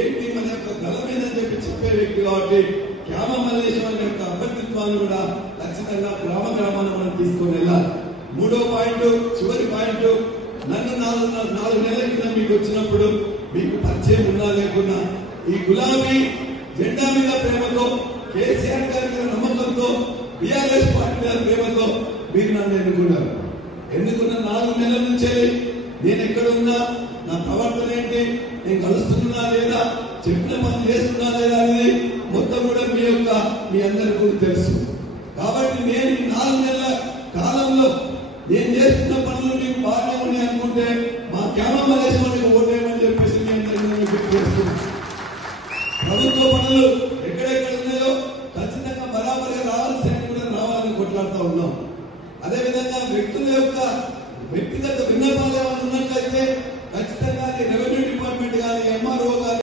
ఏంటి మన యొక్క గలమేదని చెప్పే వ్యక్తి కాబట్టి క్యామ మల్లేశ్వరం యొక్క అభ్యర్థిత్వాన్ని కూడా ఖచ్చితంగా గ్రామాన్ని మనం తీసుకొని వెళ్ళాలి. మూడో పాయింట్, చివరి పాయింట్, నన్ను 4 నెలల కింద మీకు వచ్చినప్పుడు మీకు పరిచయం ఉన్నా లేకున్నా ఈ గులాబీ జెండా మీద ప్రేమతో, కేసీఆర్ గారి మీద నమ్మకంతో, బీఆర్ఎస్ పార్టీ మీద ప్రేమతో మీరు నన్ను ఎన్నుకున్నారు. ఎన్నుకున్న 4 నెలల నుంచే నేను ఎక్కడున్నా, నా ప్రవర్తన ఏంటి, నేను కలుస్తున్నా లేదా, చెప్పిన పని చేస్తున్నా లేదా అనేది మొత్తం కూడా మీ అందరికీ కూడా తెలుసు. కాబట్టి నేను ఈ 4 నెలల కాలంలో నేను చేస్తున్న పనులు మీకు బాగా ఉన్నాయి అనుకుంటే మా క్యామ మల్లేశ్వరికి ఓటేయమని చెప్పేసి మీ అందరికీ గుర్తు. ప్రభుత్వ పనులు ఎక్కడెక్కడ ఉన్నాయో ఖచ్చితంగా బరాబరిగా రావాల్సిన కూడా రావాలని కొట్లాడుతూ ఉన్నాం. అదేవిధంగా వ్యక్తుల యొక్క వ్యక్తిగత విన్నపాలు ఏమైనా ఉన్నట్లయితే